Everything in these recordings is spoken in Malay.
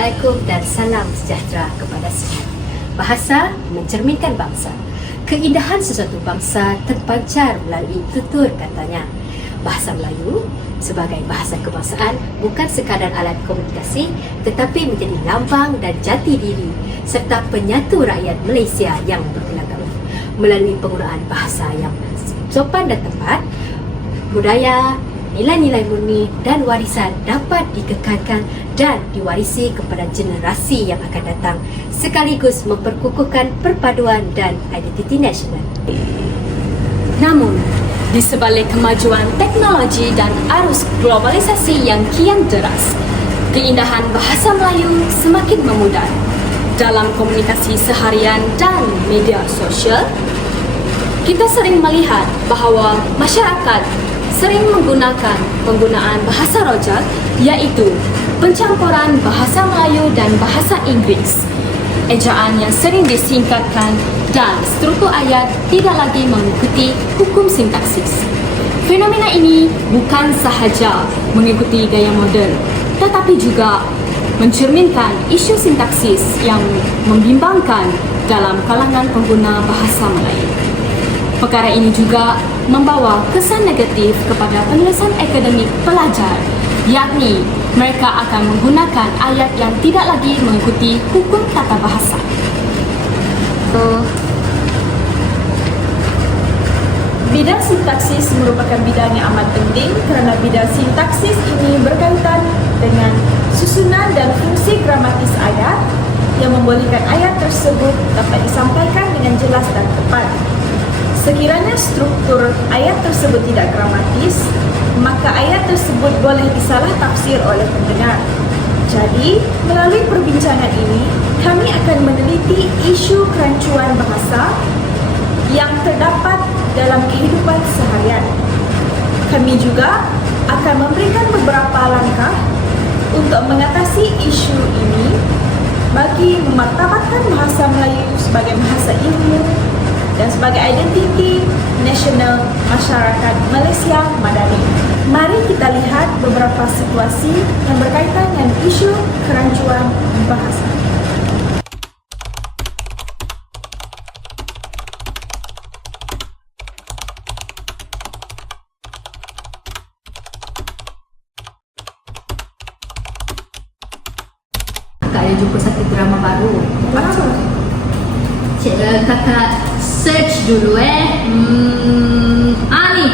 Assalamualaikum dan salam sejahtera kepada semua. Bahasa mencerminkan bangsa. Keindahan sesuatu bangsa terpancar melalui tutur katanya. Bahasa Melayu sebagai bahasa kebangsaan bukan sekadar alat komunikasi tetapi menjadi lambang dan jati diri serta penyatu rakyat Malaysia yang berkelagaman. Melalui penggunaan bahasa yang sopan dan tepat, budaya, nilai-nilai murni dan warisan dapat dikekalkan dan diwarisi kepada generasi yang akan datang sekaligus memperkukuhkan perpaduan dan identiti nasional. Namun, di sebalik kemajuan teknologi dan arus globalisasi yang kian deras, keindahan bahasa Melayu semakin memudar. Dalam komunikasi seharian dan media sosial, kita sering melihat bahawa masyarakat sering menggunakan penggunaan bahasa rojak, iaitu pencampuran bahasa Melayu dan bahasa Inggeris. Ejaan yang sering disingkatkan dan struktur ayat tidak lagi mengikuti hukum sintaksis. Fenomena ini bukan sahaja mengikuti gaya moden, tetapi juga mencerminkan isu sintaksis yang membimbangkan dalam kalangan pengguna bahasa Melayu. Perkara ini juga membawa kesan negatif kepada penulisan akademik pelajar, yakni mereka akan menggunakan ayat yang tidak lagi mengikuti hukum tata bahasa. Bidang sintaksis merupakan bidang yang amat penting kerana bidang sintaksis ini berkaitan dengan susunan dan fungsi gramatis ayat yang membolehkan ayat tersebut dapat disampaikan dengan jelas dan tepat. Sekiranya struktur ayat tersebut tidak gramatis, maka ayat tersebut boleh disalah tafsir oleh pendengar. Jadi, melalui perbincangan ini, kami akan meneliti isu kerancuan bahasa yang terdapat dalam kehidupan seharian. Kami juga akan memberikan beberapa langkah untuk mengatasi isu ini bagi memartabatkan bahasa Melayu sebagai bahasa ilmu dan sebagai identiti nasional masyarakat Malaysia Madani. Mari kita lihat beberapa situasi yang berkaitan dengan isu kerancuan bahasa. Kakak ada jumpa satu drama baru. Apa? Kakak search dulu ni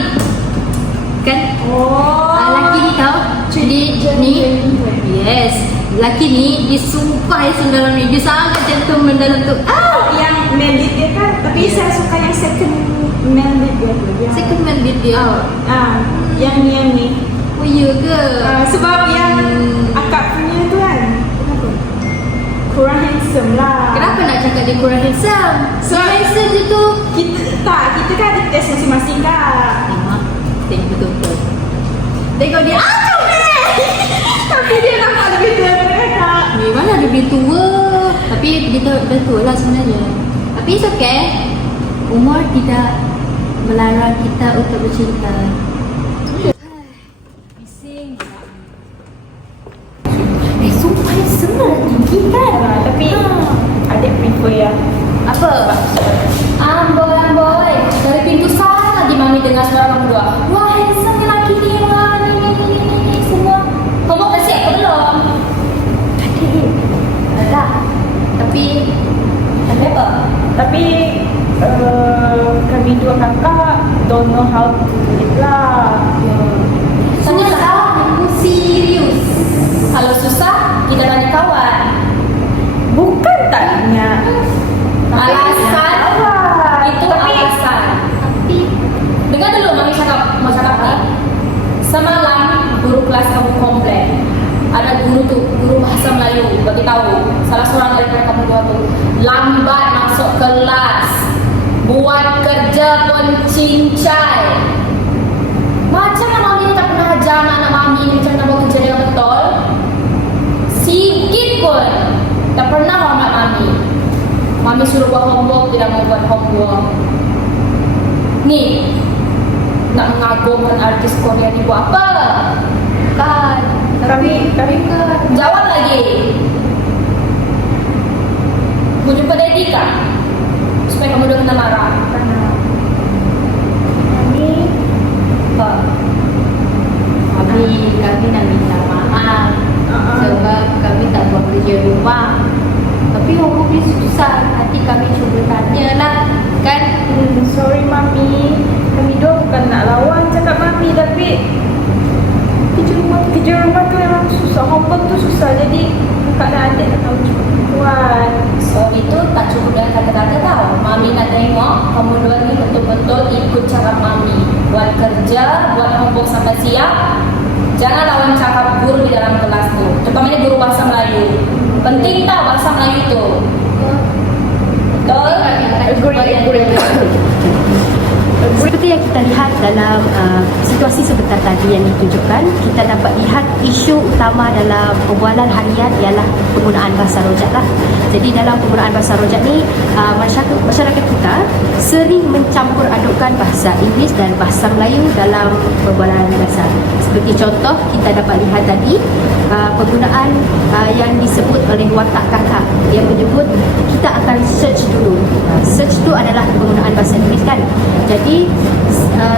kan lelaki ni tau ni yes, lelaki ni dia sumpah dalam ni dia sangat gentleman dalam tu Yang male lead dia kan? Tapi saya suka yang second male lead dia tu. second man beat dia Yang ni. oh iya ke Sebab yang akak punya tu kan kurang handsome lah. kenapa nak cakap dia kurang handsome? Kurang handsome je tu Kita kan ada test masing-masing kak. tengok betul-betul Tengok dia comel. Tapi dia nampak lebih tua daripada kakak. memang ada lebih tua tapi dia dah tua lah sebenarnya tapi it's okay, umur tidak melarang kita untuk bercinta. Bising. Sumpah dia semua tinggi kan Tapi adik prefer yang apa? Amboi dari pintu sana lagi mami dengar suara orang berdua. Wah handsome lelaki ni, wah ni semua. Kamu dah siap ke belum? Adik dah. Tapi apa? Tapi kami dua kakak don't know how to do it lah. Susah, aku serius. Kalau susah, kita tanya kawan. Bukan tanya. Alasan itu Tapi alasan. Tapi dengar dulu mami cakap mau cakap ni. Semalam guru kelas kamu komplain. Ada guru bahasa Melayu bagi tahu salah seorang daripada kamu dua tu lambat masuk kelas, buat kerja pun cincai. Macam mana mami ni tak pernah ajar anak mami ni macam mana buat kerja dengan betul? Sikit pun tak pernah hormat mami. Mami suruh buat homework, tidak mau buat homework. Ni, nak mengagumkan artis Korea ni buat apa? Kan? Tapi Jawab lagi. Mau jumpa Daddy kah? Supaya kamu udah kena marah. Mami, Kami nak minta maaf sebab kami tak buat kerja rumah. Tapi Hobi susah. Nanti kami cuba tanyalah kan. sorry Mami. Kami dua bukan nak lawan cakap Mami, tapi kerja rumah tu memang susah. Homework tu susah. Jadi kakak dan adik tak tahu buat. So itu tak cukup dengan kata-kata tau. Mami nak tengok kamu dua ni betul-betul ikut cara Mami. Buat kerja, buat homework sampai siap. Jangan lawan cakap guru di dalam kelas tu. Terutamanya guru bahasa Melayu. Penting tak bahasa Melayu tu? Betul? Agree. Seperti yang kita lihat dalam situasi sebentar tadi yang ditunjukkan, kita dapat lihat isu utama dalam perbualan harian ialah penggunaan bahasa rojak lah. Jadi dalam penggunaan bahasa rojak ni, masyarakat kita sering mencampur adukkan bahasa Inggeris dan bahasa Melayu dalam perbualan bahasa. Seperti contoh kita dapat lihat tadi, penggunaan yang disebut oleh watak kakak yang menyebut kita akan search dulu. Search tu adalah penggunaan bahasa Inggeris kan. Jadi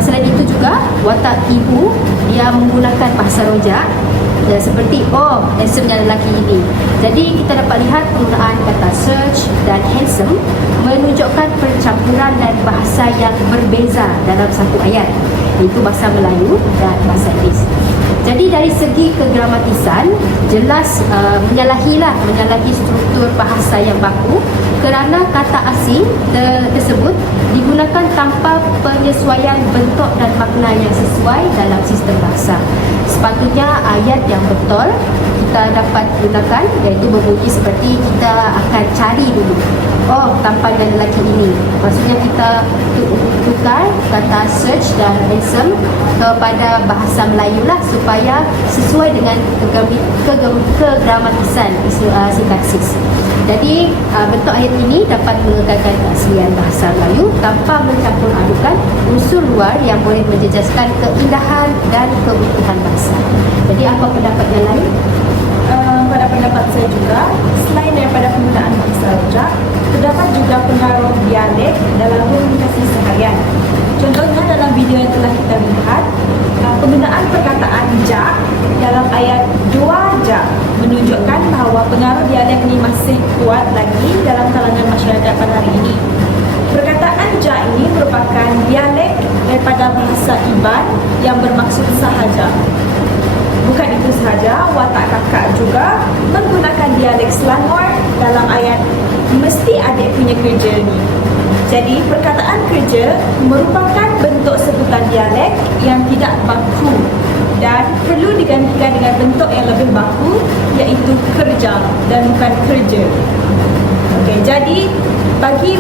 selain itu juga watak ibu dia menggunakan bahasa rojak ya, seperti handsome-nya lelaki ini. Jadi kita dapat lihat penggunaan kata search dan handsome menunjukkan percampuran dan bahasa yang berbeza dalam satu ayat, iaitu bahasa Melayu dan bahasa Inggeris. Jadi dari segi kegramatisan jelas menyalahi struktur bahasa yang baku kerana kata asing tersebut digunakan tanpa penyesuaian bentuk dan makna yang sesuai dalam sistem bahasa. Sepatutnya ayat yang betul kita dapat gunakan iaitu berbunyi seperti kita akan cari dulu. Tampannya lelaki ini. Maksudnya kita tukar kata search dan handsome kepada bahasa Melayu lah supaya sesuai dengan kegramatisan sintaksis. Jadi bentuk ayat ini dapat mengekalkan keaslian bahasa Melayu tanpa mencampur adukan unsur luar yang boleh menjejaskan keindahan dan keutuhan bahasa. Jadi apa pendapat yang lain? Pada pendapat saya juga, selain daripada penggunaan bahasa rojak, terdapat juga pengaruh dialek dalam komunikasi seharian. Contohnya dalam video yang telah kita lihat, penggunaan perkataan ja dalam ayat 2 ja menunjukkan bahawa pengaruh dialek ini masih kuat lagi dalam kalangan masyarakat pada hari ini. Perkataan ja ini merupakan dialek daripada bahasa Iban yang bermaksud sahaja. Bukan itu sahaja, watak kakak juga menggunakan dialek Selangor dalam ayat mesti adik punya kerja ni. Jadi perkataan kerja merupakan bentuk sebutan dialek yang tidak baku dan perlu digantikan dengan bentuk yang lebih baku iaitu kerja dan bukan kerja. Okey, jadi bagi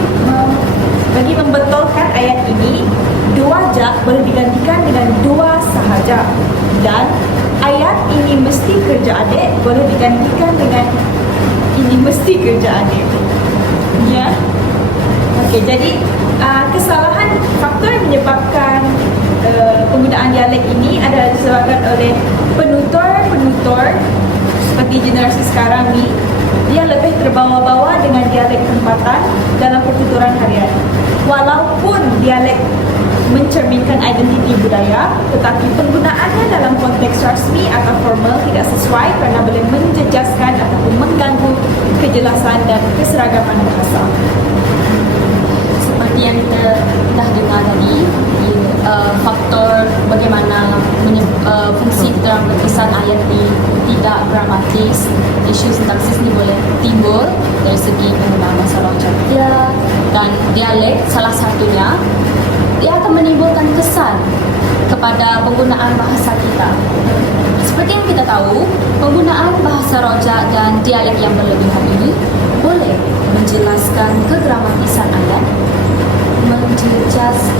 membetulkan ayat ini, 2 ja boleh digantikan dengan 2 sahaja dan ayat ini mesti kerja adik boleh digantikan dengan ini mesti kerja adik. Ya. Okey, jadi kesalahan faktor yang menyebabkan penggunaan dialek ini adalah disebabkan oleh penutur seperti generasi sekarang ni. Dia lebih terbawa-bawa dengan dialek tempatan dalam pertuturan harian. Walaupun dialek mencerminkan identiti budaya, tetapi penggunaannya dalam konteks rasmi atau formal tidak sesuai kerana boleh menjejaskan ataupun mengganggu kejelasan dan keseragaman bahasa. Seperti yang kita dah dengar tadi, faktor bagaimana fungsi keterangkatisan ayat ni tidak gramatis, isu sintaksis ni boleh timbul dari segi penggunaan bahasa rojak dia dan dialek salah satunya. Dia akan menimbulkan kesan kepada penggunaan bahasa kita. Seperti yang kita tahu, penggunaan bahasa rojak dan dialek yang berlebihan ini boleh menjelaskan kegramatisan ayat, menjejaskan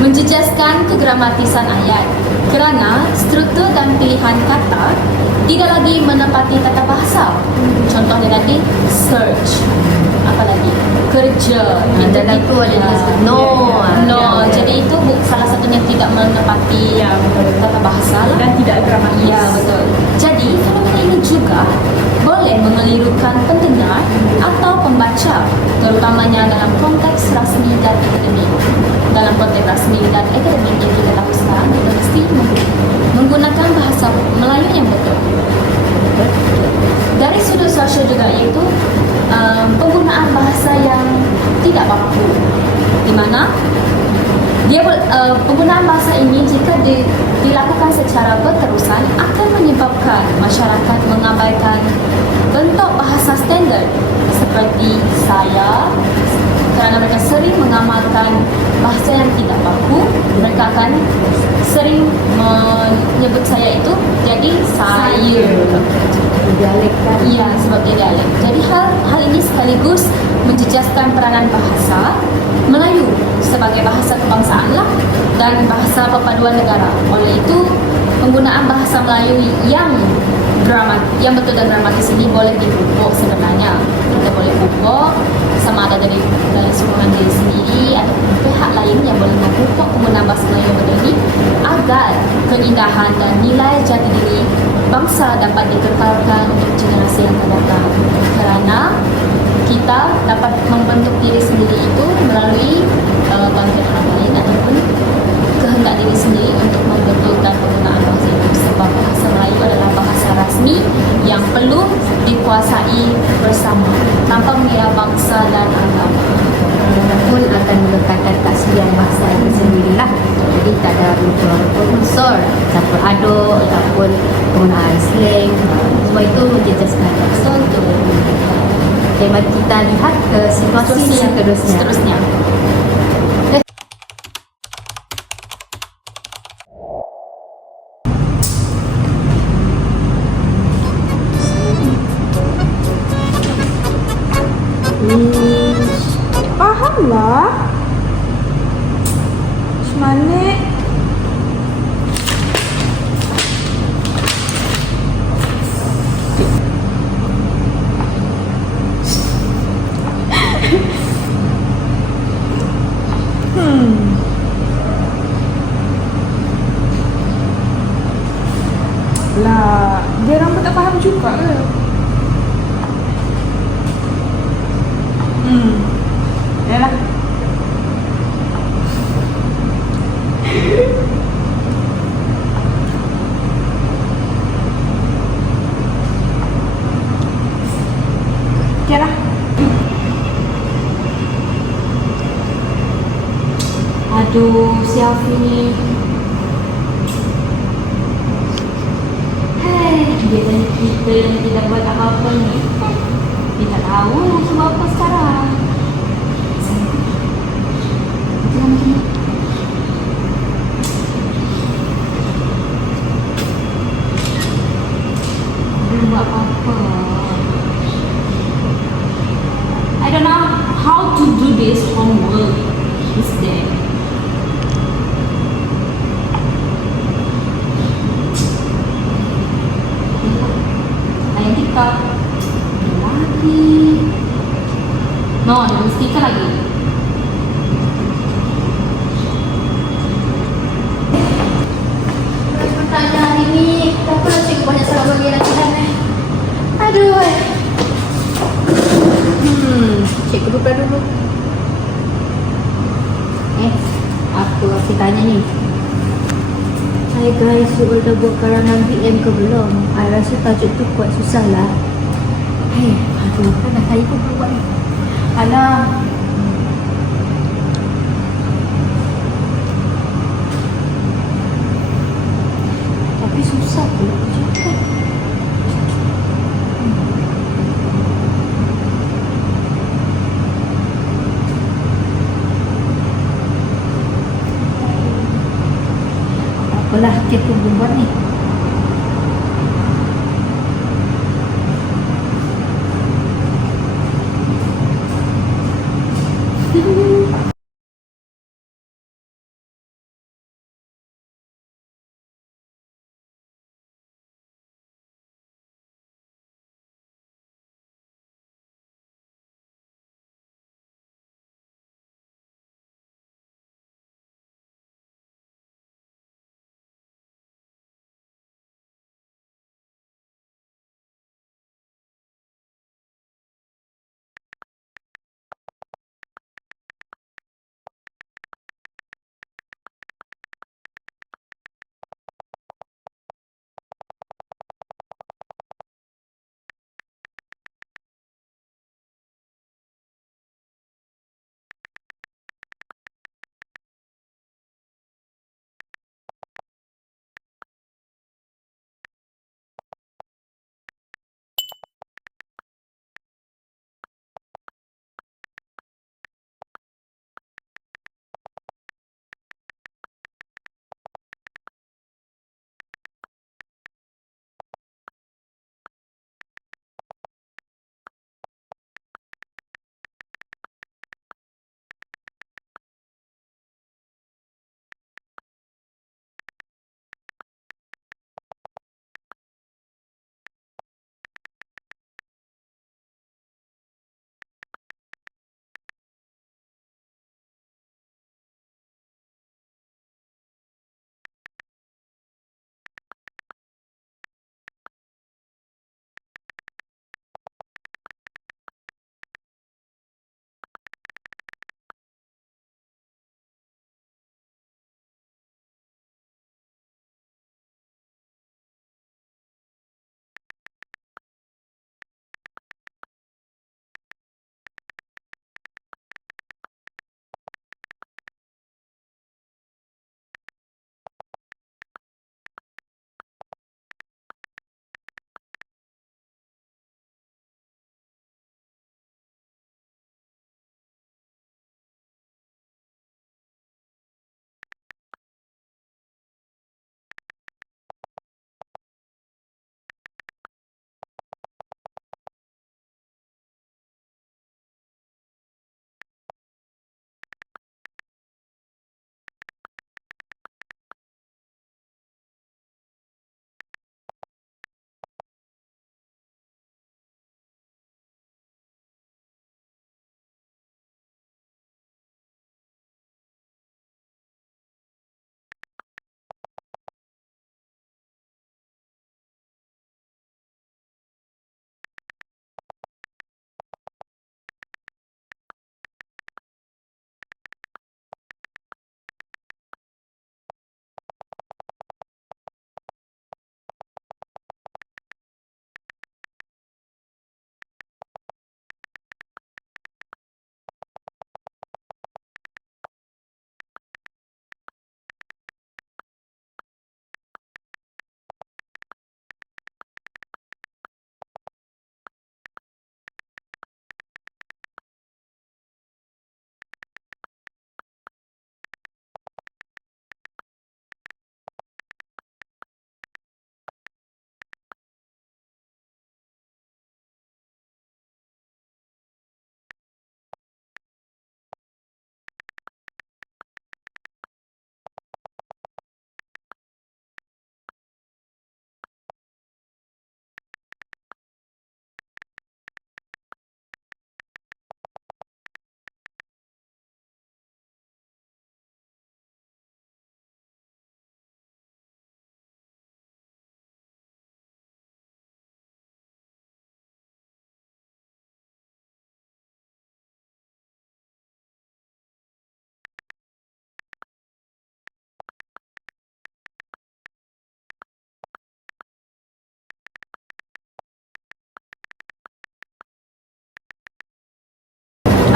menjejaskan kegramatisan ayat kerana struktur dan pilihan kata tidak lagi menepati tata bahasa. Contohnya tadi search apa lagi? Kerja. Dan itu ada yang disebut no. No. Jadi itu salah satunya tidak menepati tata bahasa lah. Dan tidak gramatis. Ya, betul. Jadi fenomena ini juga boleh mengelirukan pendengar atau pembaca, terutamanya dalam konteks rasmi dan akademik. Dalam konteks rasmi dan akademik yang kita tahu sekarang, kita mesti menggunakan bahasa Melayu yang betul. Dari sudut sosial juga, iaitu penggunaan bahasa yang tidak baku, di mana penggunaan bahasa ini jika dilakukan secara berterusan akan menyebabkan masyarakat mengabaikan bentuk bahasa standard seperti saya. Kerana mereka sering mengamalkan bahasa yang tidak baku, mereka akan sering menyebut saya itu jadi saya. Dialek kan? Iya, sebagai dialek. Jadi hal ini sekaligus menjejaskan peranan bahasa Melayu sebagai bahasa kebangsaan lah dan bahasa perpaduan negara. Oleh itu, penggunaan bahasa Melayu yang betul dan dramatis ini boleh dipupuk sebenarnya. Kita boleh pupuk sama ada dari sumbangan diri sendiri atau pihak lain yang boleh memupuk penggunaan bahasa Melayu yang betul ini agar keindahan dan nilai jati diri bangsa dapat dikekalkan untuk generasi yang akan datang. Kerana kita dapat membentuk diri sendiri itu melalui bantuan orang lain ataupun kehendak diri sendiri untuk membetulkan penggunaan bahasa itu, sebab bahasa Melayu adalah bahasa rasmi yang perlu dikuasai bersama tanpa mengira bangsa dan agama. Pun akan meletakkan keaslian bahasa itu sendirilah. Jadi tak ada unsur campur aduk ataupun penggunaan slang. Semua itu menjejaskan bahasa. Betul. Okay, mari kita lihat ke situasi yang seterusnya. Faham lah. Macam mana? Lah, dia orang pun tak faham juga ke? Yalah. Yalah. Aduh, si Afi ni. Dia dan kita yang tidak buat apa-apa ni. Dia tak tahu sebab apa sekarang. Jangan macam ni. Dia buat apa-apa. I don't know how to do this homework instead. Ayam tikar lagi. No, ada stiker lagi. Tanya hari ni, kenapa nak cikgu banyak salah bagi latihan Aduh. Cikgu buka dulu. Aku tanya ni. Hai guys, you all dah buat karangan VM ke belum? I rasa tajuk tu kuat susah lah. Aduh, kan dah saya pun buat ni. Alah. Tapi susah pula aku cakap. Apalah, kita tunggu buat ni.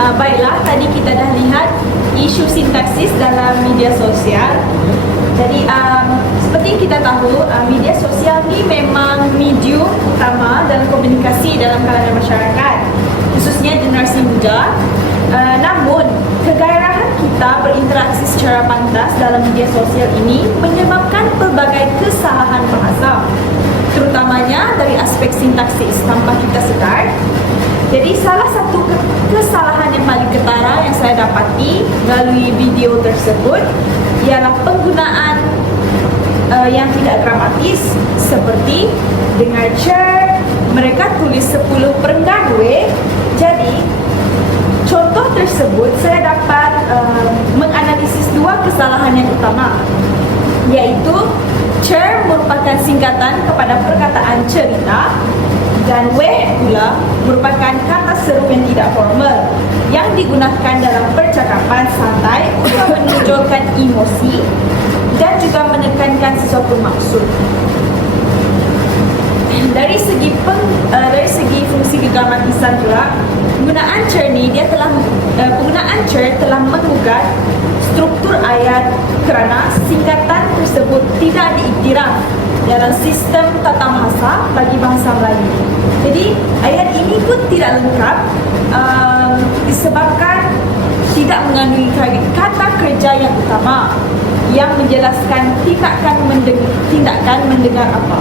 Baiklah, tadi kita dah lihat isu sintaksis dalam media sosial. Jadi seperti yang kita tahu, media sosial ni memang medium utama dalam komunikasi dalam kalangan masyarakat, khususnya generasi muda. Namun, kegairahan kita berinteraksi secara pantas dalam media sosial ini menyebabkan pelbagai kesalahan bahasa, terutamanya dari aspek sintaksis tanpa kita sedar. Jadi salah satu kesalahan yang paling ketara yang saya dapati melalui video tersebut ialah penggunaan yang tidak gramatis, seperti dengar cer, mereka tulis 10 perenggan we. Jadi contoh tersebut saya dapat menganalisis dua kesalahan yang utama, iaitu cer merupakan singkatan kepada perkataan cerita, dan weh pula merupakan kata seru yang tidak formal yang digunakan dalam percakapan santai untuk menunjukkan emosi dan juga menekankan sesuatu maksud. Dari segi fungsi kegramatisan pula, penggunaan cer telah menggugat struktur ayat kerana singkatan tersebut tidak diiktiraf dalam sistem tata bahasa bagi bahasa Melayu. Jadi ayat ini pun tidak lengkap disebabkan tidak mengandungi kata kerja yang utama yang menjelaskan tindakan mendengar apa.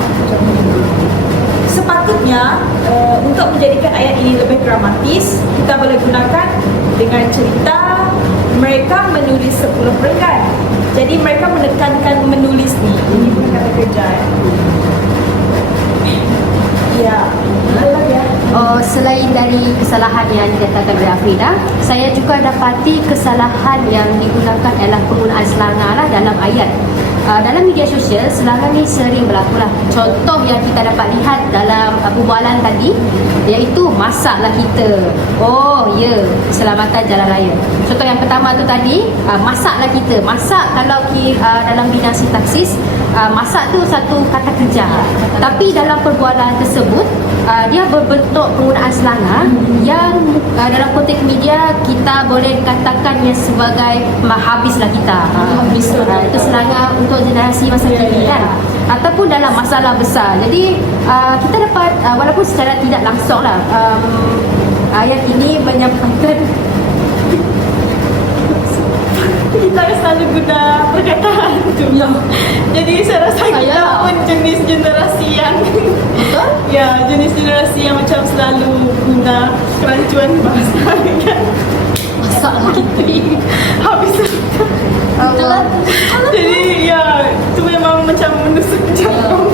Sepatutnya untuk menjadikan ayat ini lebih gramatis, kita boleh gunakan dengan cerita mereka menulis 10 perenggan. Jadi mereka menekankan menulis ni. Ini bukan kata kerja. Ya. Selain dari kesalahan yang dikatakan oleh Afrida, saya juga dapati kesalahan yang digunakan ialah penggunaan selanga lah dalam ayat. Dalam media sosial, selanga ni sering berlaku lah. Contoh yang kita dapat lihat dalam perbualan tadi, iaitu masaklah kita. Oh ya, keselamatan jalan raya. Contoh yang pertama tu tadi, masaklah kita. Masak kalau dalam bidang sintaksis, masak tu satu kata kerja. Tapi dalam perbualan tersebut, dia berbentuk penggunaan selanga yang dalam konteks media kita boleh katakannya sebagai habislah kita. Itu selanga untuk generasi masa kini kan, ataupun dalam masalah besar. Jadi kita dapat walaupun secara tidak langsung lah, ayat ini menyampaikan kita selalu guna perkataan tu. Ya. Jadi saya rasa kita pun jenis generasi yang ya, jenis generasi yang macam selalu guna kerancuan bahasa kan. masaklah kita. Habis Allah. jadi ya, itu memang macam menusuk jantung.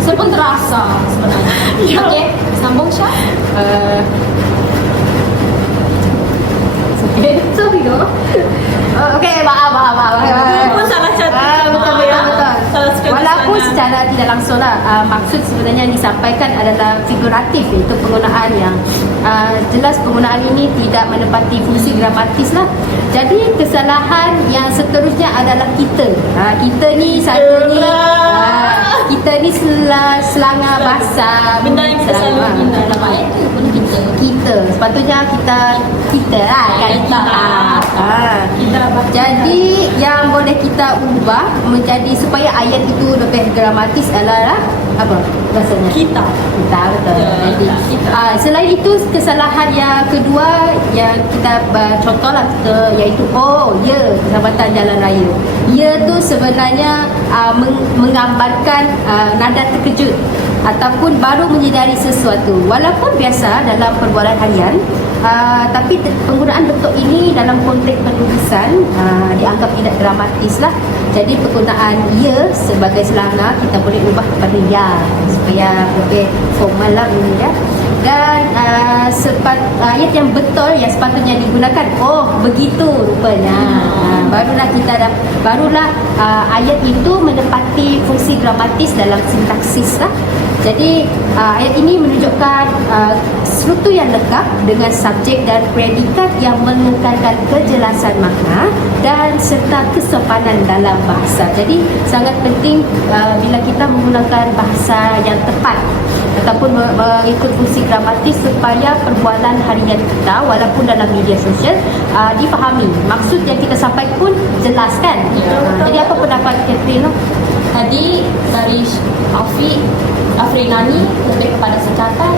Saya pun terasa sebenarnya. Ya. Okey, sambung Syah. Itu you. Okey, maaf. Itu pun salah satu Betul. salah satu Walaupun kesalahan. secara tidak langsung lah, maksud sebenarnya yang disampaikan adalah figuratif, iaitu penggunaan yang jelas penggunaan ini tidak menepati fungsi gramatis lah. Jadi kesalahan yang seterusnya adalah kita. Kita ni satu ni kita ni selanga bahasa Benda yang kita selalu guna dalam ayat tu pun kita. Sepatutnya kita lah kan kita. Jadi yang boleh kita ubah menjadi supaya ayat itu lebih gramatis adalah apa rasanya? Kita. Betul. Ya, Jadi selain itu, kesalahan yang kedua yang kita contohlah iaitu keselamatan jalan raya. Ya tu sebenarnya menggambarkan nada terkejut ataupun baru menyedari sesuatu. Walaupun biasa dalam perbualan harian, tapi penggunaan bentuk ini dalam konteks penulisan dianggap tidak dramatis lah. Jadi penggunaan ya sebagai selanga kita boleh ubah kepada ya supaya lebih formal lah bunyinya. Dan ayat yang betul yang sepatutnya digunakan, begitu rupanya. Barulah ayat itu menepati fungsi gramatis dalam sintaksis lah. Jadi ayat ini menunjukkan struktur yang lengkap dengan subjek dan predikat yang mengekalkan kejelasan makna dan serta kesopanan dalam bahasa. Jadi sangat penting bila kita menggunakan bahasa yang tepat ataupun mengikut fungsi gramatis supaya perbualan harian kita walaupun dalam media sosial difahami. Maksud yang kita sampaikan pun jelas kan? Jadi apa pendapat Catherine? Tadi dari Afrinani lebih kepada sekatan,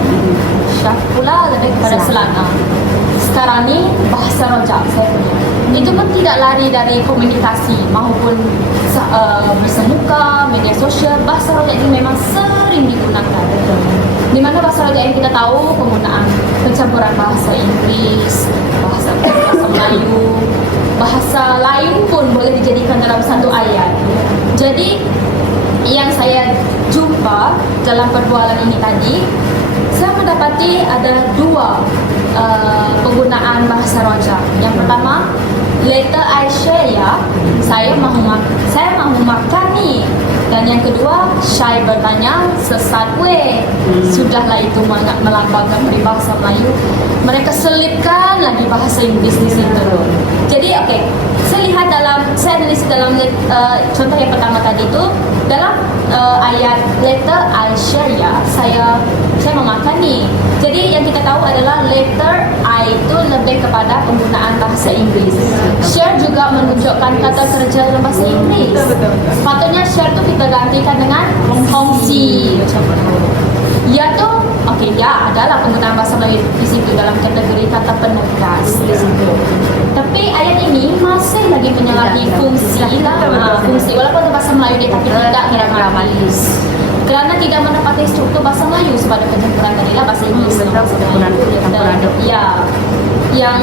Syaf pula lebih kepada selana. Sekarang ni bahasa rojak saya punya. Itu pun tidak lari dari komunikasi maupun bersemuka, media sosial. Bahasa rojak ini memang sering digunakan. Di mana bahasa rojak yang kita tahu penggunaan pencampuran bahasa Inggeris, bahasa Melayu, bahasa lain pun boleh dijadikan dalam satu ayat. Jadi yang saya jumpa dalam perbualan ini tadi, saya mendapati ada dua penggunaan bahasa rojak. Yang pertama, later I share ya, saya mahu makan ni. Dan yang kedua, Syai bertanya sesat weh. Sudahlah itu melambangkan peribahasa Melayu. Mereka selipkan lagi bahasa Inggeris di situ. Jadi okey, saya tulis dalam contoh yang pertama tadi tu, dalam ayat later I share ya, saya memakan ni. Jadi yang kita tahu adalah later I itu lebih kepada penggunaan bahasa Inggeris. Share juga menunjukkan kata kerja dalam bahasa Inggeris. Sepatutnya share tu kita gantikan dengan kongsi macam mana. Ya tu, okey ya adalah penggunaan bahasa Melayu di situ dalam kategori kata penegas di situ. Tapi ayat ini masih lagi menyalahi fungsi fungsi walaupun bahasa Melayu dia tapi tidak gramatis. Kerana tidak menepati struktur bahasa Melayu sebagai pencampuran tadilah bahasa Inggeris. Ya, yang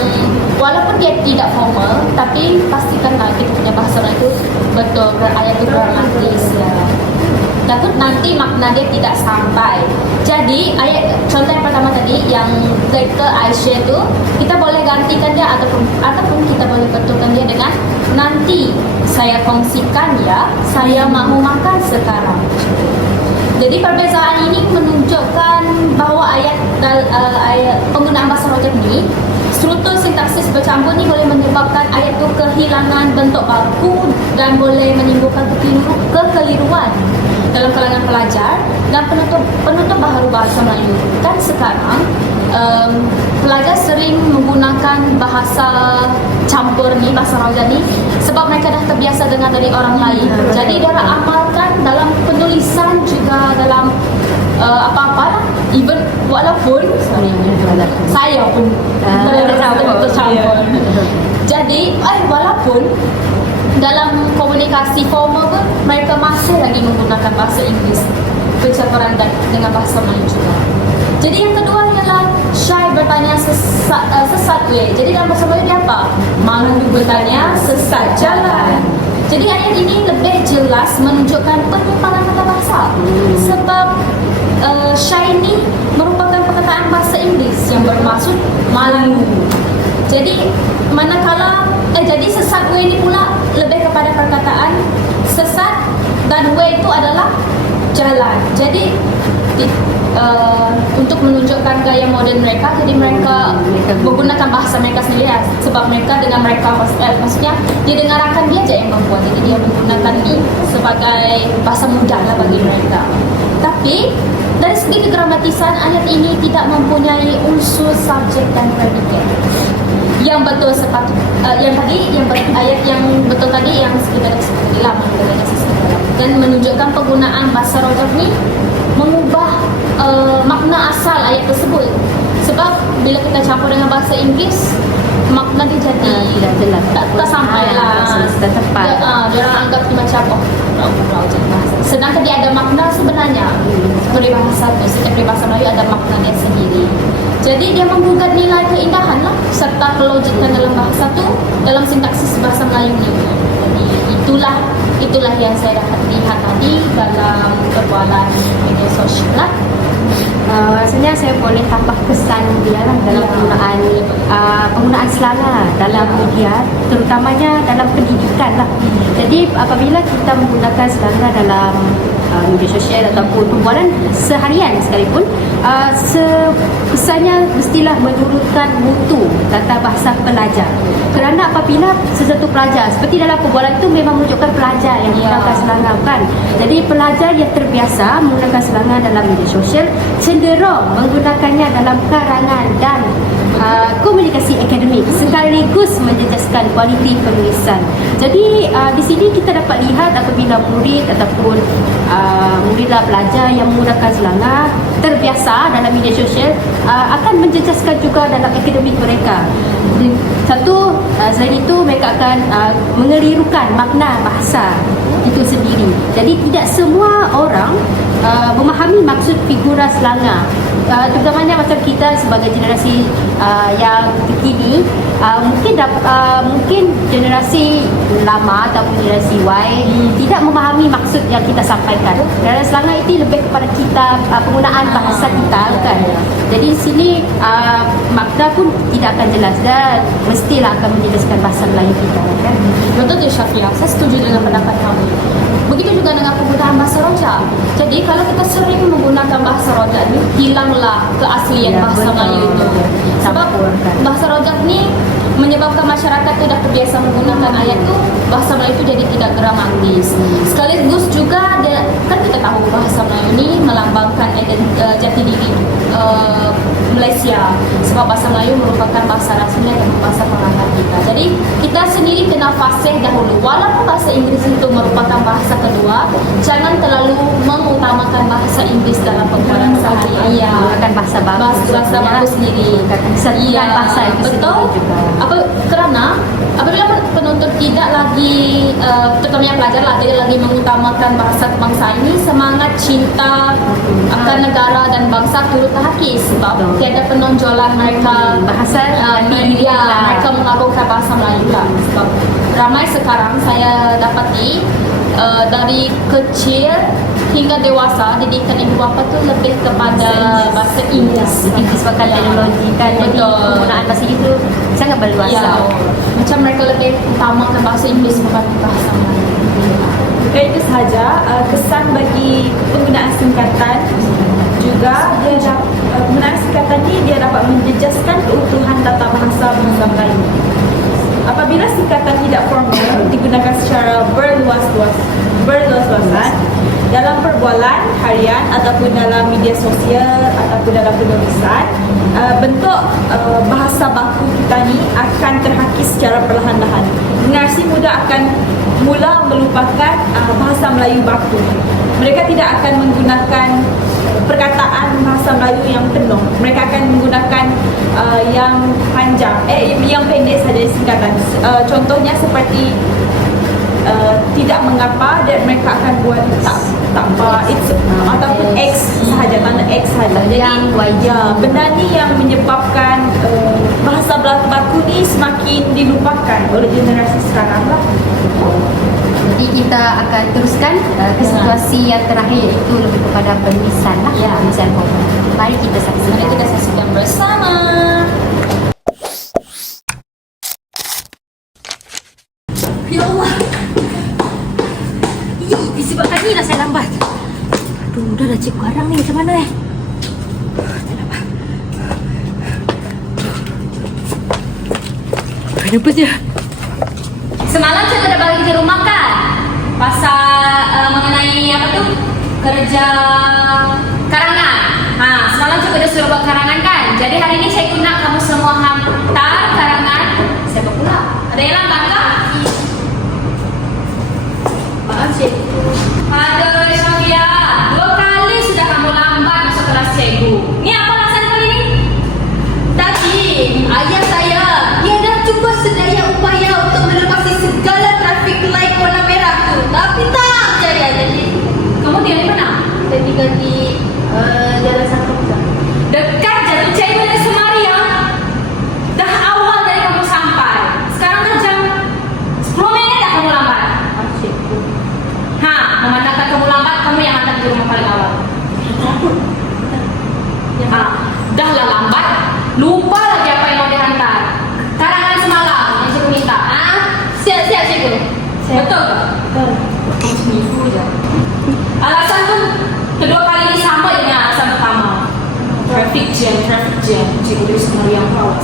walaupun dia tidak formal, tapi pastikanlah kita punya bahasa Melayu betul ayat itu gramatis ya. Takut nanti makna dia tidak sampai. Jadi ayat contoh yang pertama tadi yang later I share tu, kita boleh gantikan dia ataupun kita boleh betulkan dia dengan nanti saya kongsikan ya, saya mahu makan sekarang. Jadi perbezaan ini menunjukkan bahawa ayat penggunaan bahasa rojak ni, struktur sintaksis bercampur ni boleh menyebabkan ayat tu kehilangan bentuk baku dan boleh menimbulkan kekeliruan dalam kalangan pelajar dan penutur baharu bahasa Melayu. Kan sekarang pelajar sering menggunakan bahasa campur ni, bahasa rojak ni sebab mereka dah terbiasa dengar dari orang lain. Jadi dia amalkan dalam penulisan juga dalam apa-apa lah. Even walaupun saya pun tercampur. Jadi walaupun dalam komunikasi formal pun mereka masih lagi menggunakan bahasa Inggeris pencampuran dengan bahasa Melayu juga. Jadi yang kedua ialah Syai bertanya sesat weh. Jadi dalam bahasa Melayu dia apa? Malu bertanya sesat jalan. Jadi ayat ini lebih jelas menunjukkan penyimpangan kata bahasa. Sebab Syai ini merupakan perkataan bahasa Inggeris yang bermaksud malu. Jadi manakala jadi sesat weh ini pula lebih kepada perkataan sesat dan weh itu adalah jalan. Jadi untuk menunjukkan gaya moden mereka, jadi mereka menggunakan bahasa mereka sendiri sebab mereka dengan mereka maksudnya dia dengarkan dia je yang membuat, jadi dia menggunakan ni sebagai bahasa mudah lah bagi mereka. Tapi dari segi kegramatisan ayat ini tidak mempunyai unsur subjek dan predikat yang betul ayat yang betul tadi yang sekitar lah dan menunjukkan penggunaan bahasa rojak ni mengubah makna asal ayat tersebut. Sebab bila kita campur dengan bahasa Inggeris, makna dia jadi tak sampai lah. Sudah tepat. Dia orang anggap dia macam sedangkan dia ada makna sebenarnya. Peribahasa tu, setiap peribahasa Melayu ada makna dia sendiri. Jadi dia menggugat nilai keindahan lah serta kelogikan dalam bahasa tu dalam sintaksis bahasa Melayu ni. Jadi itulah yang saya dapat lihat tadi dalam perbualan media sosial lah. Rasanya saya boleh tambah kesan dia lah dalam penggunaan selanga dalam media, terutamanya dalam pendidikan lah. Jadi apabila kita menggunakan selanga dalam media sosial ataupun perbualan seharian sekalipun, kesannya mestilah menurunkan mutu tata bahasa pelajar. Kerana apabila sesuatu pelajar, seperti dalam perbualan itu memang menunjukkan pelajar yang menggunakan selanga, kan? Jadi pelajar yang terbiasa menggunakan selanga dalam media sosial cenderung menggunakannya dalam karangan dan komunikasi akademik sekaligus menjejaskan kualiti penulisan. Jadi di sini kita dapat lihat apabila murid ataupun muridlah pelajar yang menggunakan selanga terbiasa dalam media sosial akan menjejaskan juga dalam akademik mereka. Satu, selain itu mereka akan mengelirukan makna bahasa itu sendiri. Jadi tidak semua orang memahami maksud figura selanga. Terutamanya macam kita sebagai generasi yang terkini, mungkin generasi lama ataupun generasi Y tidak memahami maksud yang kita sampaikan. Kerana selanga itu lebih kepada kita, penggunaan bahasa kita, kan. Jadi di sini makna pun tidak akan jelas dan mestilah akan menjelaskan bahasa Melayu kita, kan. Betul tu Syafia, saya setuju dengan pendapat kamu. Begitu juga dengan penggunaan bahasa rojak. Jadi kalau kita sering menggunakan bahasa rojak ni, hilanglah keaslian bahasa Melayu itu. Sebab bahasa rojak ni menyebabkan masyarakat tu dah terbiasa menggunakan ayat tu, bahasa Melayu tu jadi tidak gramatis. Sekaligus juga dia, kan kita tahu bahasa Melayu ni melambangkan jati diri Malaysia. Sebab bahasa Melayu merupakan bahasa rasmi dan bahasa perangkat kita. Jadi kita sendiri kena fasih dahulu. Walaupun bahasa Inggeris itu merupakan bahasa kedua, jangan terlalu mengutamakan bahasa Inggeris dalam perbualan sehari-hari. Menggunakan bahasa bagus, bahasa bagus sendiri. Kesatuan bahasa itu betul juga. Kerana apabila penuntut tidak lagi terutama yang pelajar lah, tidak lagi mengutamakan bahasa bangsa ini, semangat cinta akan negara dan bangsa turut terhakis. Sebab tiada penonjolan mereka bahasa mereka mengagungkan bahasa Melayu lah. Sebab ramai sekarang saya dapati dari kecil hingga dewasa didikan ibu bapa tu lebih kepada bahasa Inggeris. Disebabkan teknologi, kan. Jadi penggunaan bahasa itu sangat berluasa. Macam mereka lebih utamakan bahasa Inggeris berbanding bahasa Melayu. Itu sahaja kesan bagi penggunaan singkatan. Juga penggunaan singkatan ini dia dapat menjejaskan keutuhan tata bahasa Melayu. Apabila singkatan tidak formal digunakan secara berluas-luasan dalam perbualan harian ataupun dalam media sosial ataupun dalam penulisan, bentuk bahasa baku kita ni akan terhakis secara perlahan-lahan. Generasi muda akan mula melupakan bahasa Melayu baku. Mereka tidak akan menggunakan perkataan bahasa Melayu yang penuh. Mereka akan menggunakan yang panjang, yang pendek saja singkatan. Contohnya seperti tidak mengapa, dan mereka akan buat tak apa, ataupun X sahaja, tanda X sahaja. Jadi benda ni yang menyebabkan bahasa baku ni semakin dilupakan oleh generasi sekarang lah. Jadi kita akan teruskan ke situasi yang terakhir, iaitu lebih kepada penulisan lah. Penulisan formal. Mari kita saksikan bersama. Ya Allah. Disebabkan ni lah saya lambat. Aduh, dah cik barang ni macam mana Tak dapat. Kenapa dia? Semalam saya dah bagi di rumah kan, pasal mengenai apa tu, kerja karangan. Semalam saya dah suruh buat karangan kan. Jadi hari ni saya nak kamu semua hantar karangan. Siapa pula? Ada yang lambat ke? Maaf cik. Aduh Syafia, 2 kali sudah kamu lambat masuk kelas cikgu. Ni apa alasan kali ni? Tadi ayah saya, dia dah cuba sedaya upaya untuk melepasi segala trafik light warna merah tu, tapi tak jaya. Jadi Kamu tinggal di mana? saya tinggal di Jalan Sangka. Dekat Jatuh Cahaya dengan Semaria. Dah awal dari cikgu Ismail yang rawat.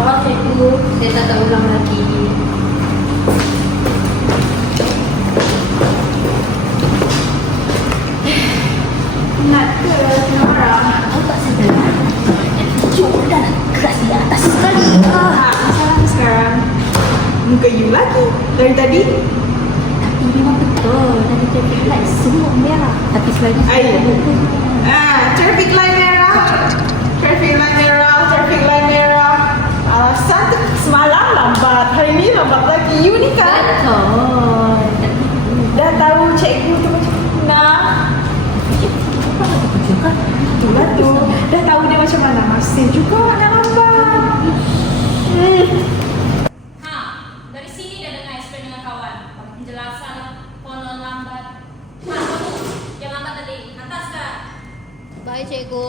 Maaf cikgu, saya tak ulang lagi. Nak ke? Nak marah? Tak sedar. Cuba dah keras di atas sekali. Masalah sekarang. Muka you lagi. Dari tadi? Tapi memang betul. Tadi traffic light semua merah. Tapi selain Ayo. Traffic light merah. Traffic light merah. Traffic light merah. Alasan tu semalam lambat. Hari ni lambat lagi. You ni kan? betul. Dah tahu cikgu tu macam mana? Itulah tu. Dah tahu dia macam mana. Masih juga nak lambat. Dari sini dah dengar explain dengan kawan. Penjelasan pono lambat. Kamu yang lambat tadi. Atas kan? Baik cikgu.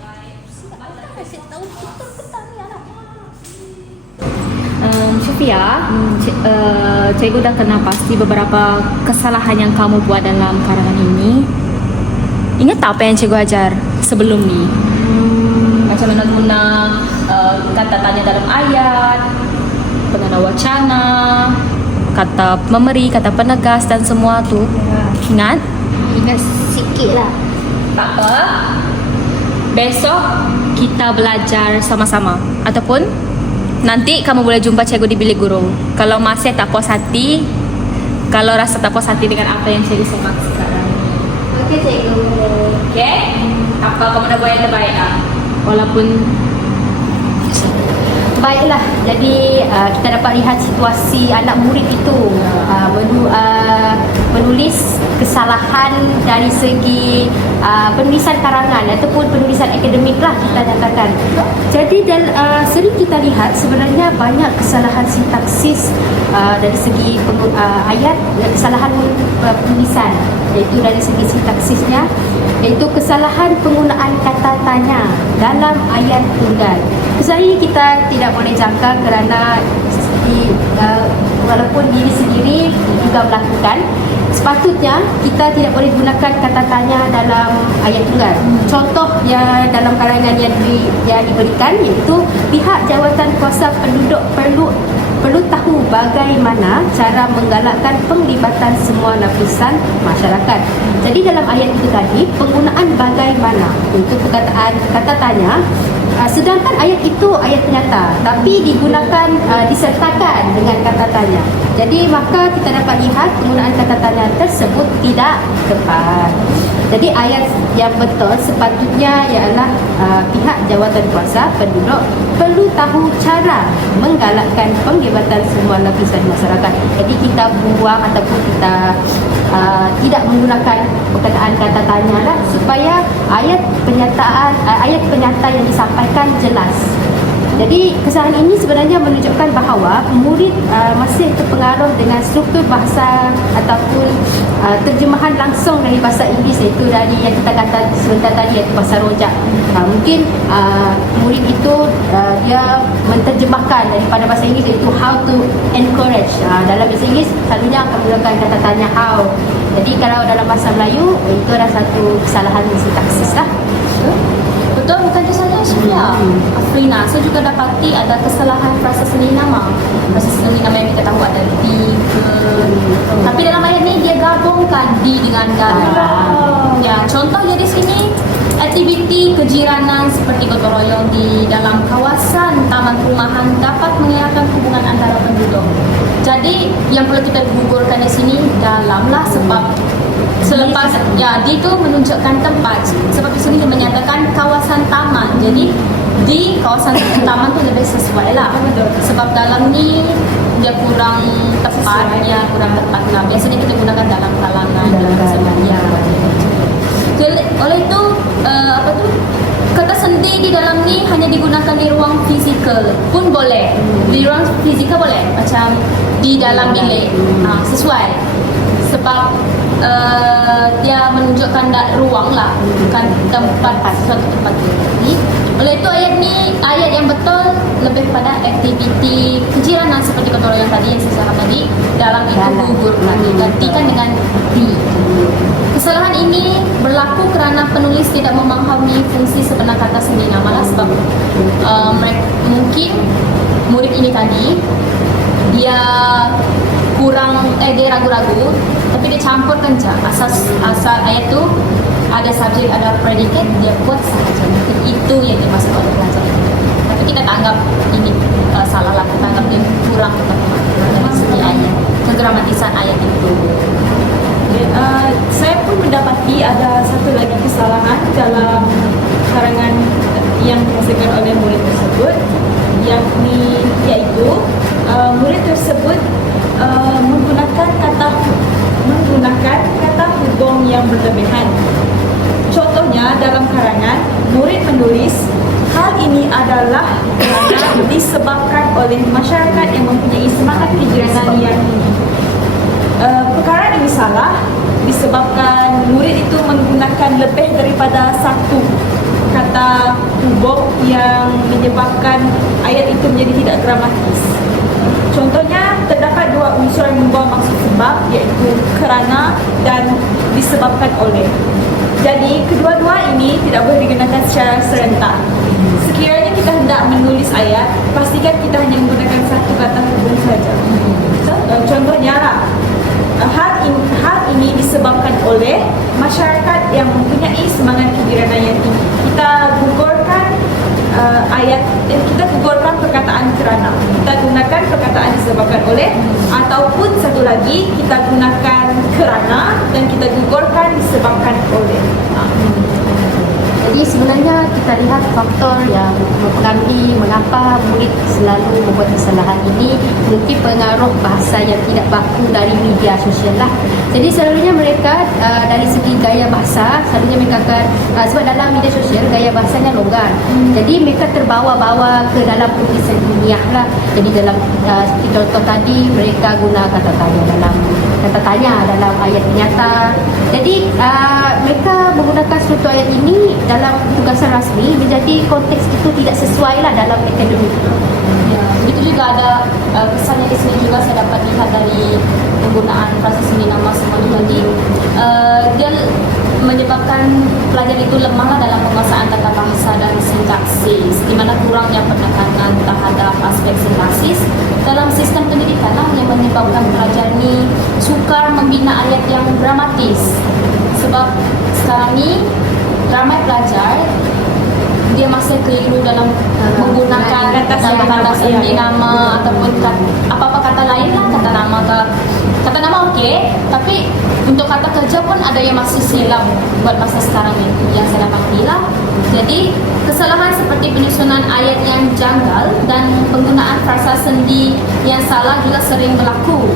Baik. Kasih tahu betul betul ni anak. Sofia, cikgu dah kenal pasti beberapa kesalahan yang kamu buat dalam karangan ini. Ingat tak apa yang cikgu ajar sebelum ni? Macam mana guna kata tanya dalam ayat, pengana wacana, kata memberi, kata penegas dan semua tu. Ingat? Ingat sikit lah. Tak apa. Besok kita belajar sama-sama. Ataupun nanti kamu boleh jumpa cikgu di bilik guru. Kalau masih tak puas hati, kalau rasa tak puas hati dengan apa yang cikgu semak sekarang. Okey cikgu. Okey? Apa kamu nak buat yang terbaik ah? Walaupun Baiklah, jadi kita dapat lihat situasi anak murid itu menulis kesalahan dari segi penulisan karangan ataupun penulisan akademik lah kita nyatakan. Jadi sering kita lihat sebenarnya banyak kesalahan sintaksis dari segi ayat, kesalahan penulisan, iaitu dari segi sintaksisnya, iaitu kesalahan penggunaan kata tanya dalam ayat tunggal. Kesalahan ini kita tidak boleh jangka kerana walaupun diri sendiri juga melakukan, sepatutnya kita tidak boleh gunakan kata tanya dalam ayat tunggal. Contoh yang dalam karangan yang diberikan iaitu pihak jawatan kuasa penduduk perlu tahu bagaimana cara menggalakkan penglibatan semua lapisan masyarakat. Jadi dalam ayat itu tadi penggunaan bagaimana untuk perkataan kata tanya, sedangkan ayat itu ayat penyata tapi digunakan disertakan dengan kata tanya. Jadi maka kita dapat lihat penggunaan kata tanya tersebut tidak tepat. Jadi ayat yang betul sepatutnya ialah pihak jawatan kuasa penduduk perlu tahu cara menggalakkan penglibatan semua lapisan masyarakat. Jadi kita buang ataupun kita tidak menggunakan perkataan kata tanya lah supaya ayat penyata yang disampaikan jelas. Jadi kesalahan ini sebenarnya menunjukkan bahawa murid masih terpengaruh dengan struktur bahasa ataupun terjemahan langsung dari bahasa Inggeris, iaitu dari yang kita kata sebentar tadi iaitu bahasa rojak. Mungkin murid itu dia menterjemahkan daripada bahasa Inggeris iaitu how to encourage. Dalam bahasa Inggeris selalunya akan menggunakan kata tanya how. Jadi kalau dalam bahasa Melayu itu adalah satu kesalahan sintaksis lah. betul, bukan saja Sofia. Afrina, saya juga dapati ada kesalahan frasa seni nama. Frasa seni nama yang kita tahu ada di, ke. Tapi dalam ayat ni dia gabungkan di dengan dalam. Ya, contohnya di sini aktiviti kejiranan seperti gotong royong di dalam kawasan taman perumahan dapat mengeratkan hubungan antara penduduk. Jadi yang perlu kita gugurkan di sini dalamlah sebab selepas ya dia itu menunjukkan tempat sebab di sini dia menyatakan kawasan taman. Jadi di kawasan taman tu lebih sesuai lah sebab dalam ni dia kurang tepat ya, kurang tepat lah. Biasanya kita gunakan dalam kalangan ya. Oleh itu apa tu kata sendi di dalam ni hanya digunakan di ruang fizikal pun boleh, di ruang fizikal boleh, macam di dalam bilik sesuai sebab dia menunjukkan ruang lah, bukan tempat, suatu tempat. Jadi, oleh itu ayat ni ayat yang betul lebih pada aktiviti kejiranan seperti gotong royong tadi yang saya cakap tadi dalam itu gugur lagi, gantikan dengan di. Kesalahan ini berlaku kerana penulis tidak memahami fungsi sebenar kata seni nama lah, sebab mungkin murid ini tadi dia dia ragu-ragu, tapi dia campurkan je asal ayat tu ada subjek, ada predikat, dia buat sahaja. Mungkin itu yang dimaksud oleh pelajar itu. Tapi kita tak anggap ini salah lah, kita anggap dia kurang dari segi ayat, kegramatisan ayat itu. Saya pun mendapati ada satu lagi kesalahan dalam karangan yang dihasilkan oleh murid tersebut, yaitu murid tersebut menggunakan kata hubung yang berlebihan. Contohnya dalam karangan, murid menulis hal ini adalah kerana disebabkan oleh masyarakat yang mempunyai semangat kejiranan yang tinggi. Perkara ini salah disebabkan murid itu menggunakan lebih daripada satu kata hubung yang menyebabkan ayat itu menjadi tidak gramatis. Contohnya, terdapat dua unsur yang membawa maksud sebab, iaitu kerana dan disebabkan oleh. Jadi, kedua-dua ini tidak boleh digunakan secara serentak. Sekiranya kita hendak menulis ayat, pastikan kita hanya menggunakan satu kata hubung saja. Contohnya lah, hal ini disebabkan oleh masyarakat yang mempunyai semangat kegiranan yang tinggi. Kita gugurkan kita gugurkan perkataan kerana. Kita gunakan perkataan disebabkan oleh, ataupun satu lagi kita gunakan kerana dan kita gugurkan disebabkan oleh. Jadi sebenarnya kita lihat faktor yang mempengaruhi mengapa murid selalu membuat kesalahan ini, mungkin pengaruh bahasa yang tidak baku dari media sosial lah. Jadi selalunya mereka dari segi gaya bahasa, selalunya mereka akan sebab dalam media sosial gaya bahasanya longgar. Jadi mereka terbawa-bawa ke dalam tulisan ilmiah lah. Jadi dalam seperti contoh tadi, mereka guna kata tanya dalam ayat nyata. Jadi mereka menggunakan suatu ayat ini dalam tugasan rasmi, menjadi konteks itu tidak sesuai lah dalam akademik. Ya, begitu juga ada kesannya di sini juga saya dapat lihat dari penggunaan frasa seni nama semua itu tadi. Dia menyebabkan pelajar itu lemahlah dalam penguasaan tata bahasa dan sintaksis, di mana kurangnya penekanan terhadap aspek sintaksis dalam sistem pendidikan lah yang menyebabkan pelajar ini sukar membina ayat yang dramatis. Sebab sekarang ni ramai pelajar dia masih keliru dalam menggunakan kata seni nama ataupun apa-apa kata lain lah, kata nama okey, tapi untuk kata kerja pun ada yang masih silap buat masa sekarang ni yang saya dapati lah. Jadi kesalahan seperti penyusunan ayat yang janggal dan penggunaan frasa sendi yang salah juga sering berlaku.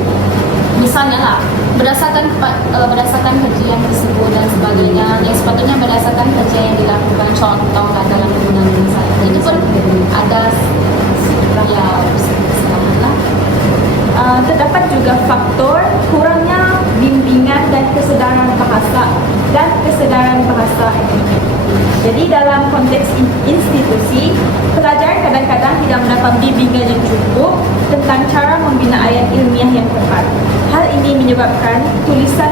Misalnya lah, berdasarkan kajian tersebut dan sebagainya, yang sepatutnya berdasarkan kajian yang dilakukan contoh dalam penggunaan bahasa. Itu pun ada kesalahan lah. Terdapat juga faktor kurangnya bimbingan dan kesedaran bahasa akademik. Jadi dalam konteks institusi, pelajar kadang-kadang tidak mendapat bimbingan yang cukup tentang cara membina ayat ilmiah yang tepat. Hal ini menyebabkan penulisan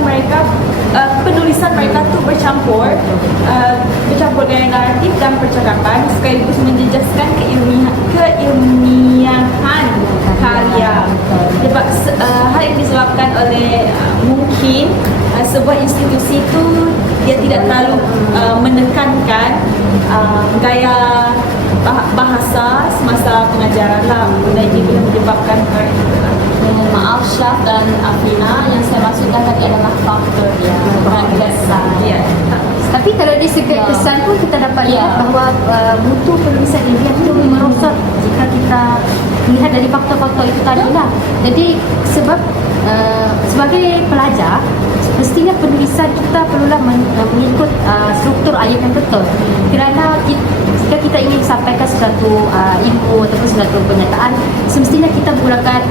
mereka tu bercampur gaya naratif dan percakapan, sekaligus menjejaskan keilmiahan karya. Hal ini disebabkan oleh mungkin sebuah institusi itu dia tidak terlalu menekankan gaya bahasa semasa pengajaran lah. Dan ini boleh menyebabkan Maaf Syaf dan Afina, yang saya maksudkan tadi adalah faktor dia, bukan kesan. Ya. Tapi kalau di segi kesan pun kita dapat lihat bahawa mutu penulisan ilmiah itu merosot jika kita lihat dari faktor-faktor itu tadi lah. Jadi sebab sebagai pelajar, mestinya penulisan kita perlulah mengikut struktur ayat yang betul. Kerana jika kita ingin sampaikan sesuatu ilmu ataupun sesuatu pernyataan, semestinya kita menggunakan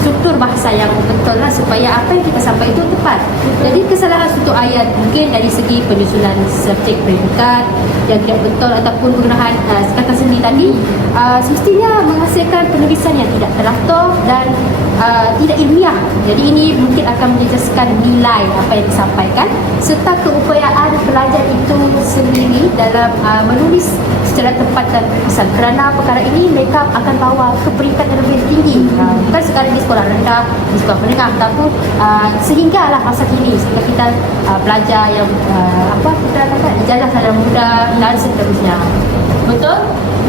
struktur bahasa yang betul lah, supaya apa yang kita sampaikan itu tepat. Jadi kesalahan suatu ayat mungkin dari segi penyusunan subjek predikat yang tidak betul ataupun penggunaan kata seni tadi, semestinya menghasilkan penulisan yang tidak teratur dan tidak ilmiah. Jadi ini mungkin akan menjejaskan nilai apa yang disampaikan serta keupayaan pelajar itu sendiri dalam menulis secara tepat dan berkesan. Kerana perkara ini mereka akan bawa ke peringkat yang lebih tinggi. Bukan sekarang di sekolah rendah, di sekolah menengah, ataupun sehinggalah masa kini sehingga kita belajar yang kita kata ijazah secara mudah dan seterusnya. Betul?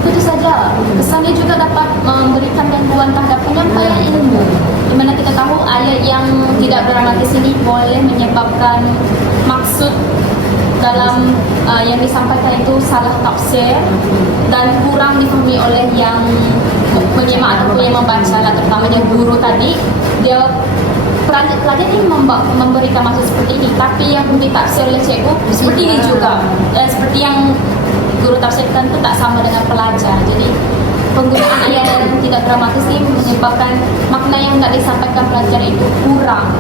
Itu saja. Kesannya juga dapat memberikan gangguan terhadap penyampaian ilmu. Di mana kita tahu ayat yang tidak dramatis ini boleh menyebabkan maksud dalam yang disampaikan itu salah tafsir dan kurang difahami oleh yang menyimak ataupun yang membaca, terutamanya guru tadi. Dia pelajar ini memberikan maksud seperti ini, tapi yang ditafsir oleh cikgu seperti ini juga. Seperti yang guru tafsirkan itu tak sama dengan pelajar. Jadi penggunaan ayat yang tidak dramatis ini menyebabkan makna yang tidak disampaikan pelajar itu kurang,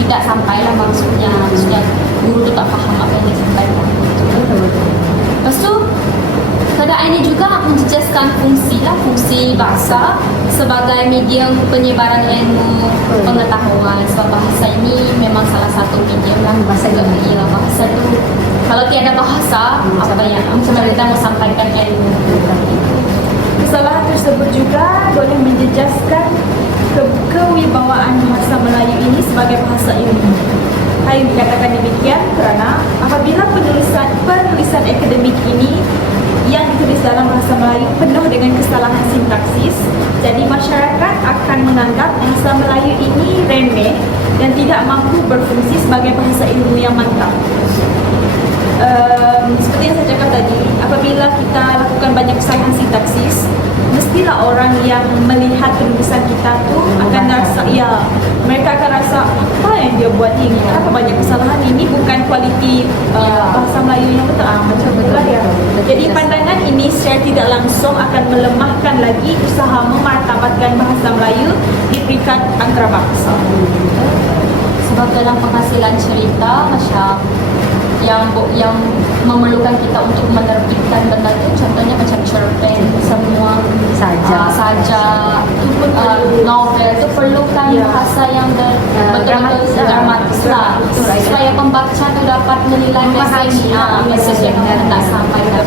tidak sampailah maksudnya guru itu tak faham apa yang disampaikan. Lepas tu keadaan ini juga menjejaskan fungsi bahasa sebagai medium penyebaran ilmu pengetahuan. Sebab bahasa ini memang salah satu medium bahasa itu. Kalau tiada bahasa, apa yang macam mana kita mau sampaikan ilmu? Kesalahan tersebut juga boleh menjejaskan kewibawaan bahasa Melayu ini sebagai bahasa ilmu. Saya dikatakan demikian kerana apabila penulisan akademik ini yang ditulis dalam bahasa Melayu penuh dengan kesalahan sintaksis, jadi masyarakat akan menganggap bahasa Melayu ini remeh dan tidak mampu berfungsi sebagai bahasa ilmu yang mantap. Seperti yang saya cakap tadi, apabila kita lakukan banyak kesalahan sintaksis, mestilah orang yang melihat penulisan kita tu akan rasa, mereka akan rasa apa yang dia buat ini, kenapa banyak kesalahan ini, bukan kualiti bahasa Melayu yang betul. Macam itulah dia. Jadi pandangan ini secara tidak langsung akan melemahkan lagi usaha memartabatkan bahasa Melayu di peringkat antarabangsa. Sebab dalam penghasilan cerita macam yang memerlukan kita untuk menerbitkan benda itu, contohnya macam cerpen, semua saja novel itu perlukan bahasa yang betul-betul dramatis lah, supaya pembaca itu dapat menilai mesej yang hendak sampaikan.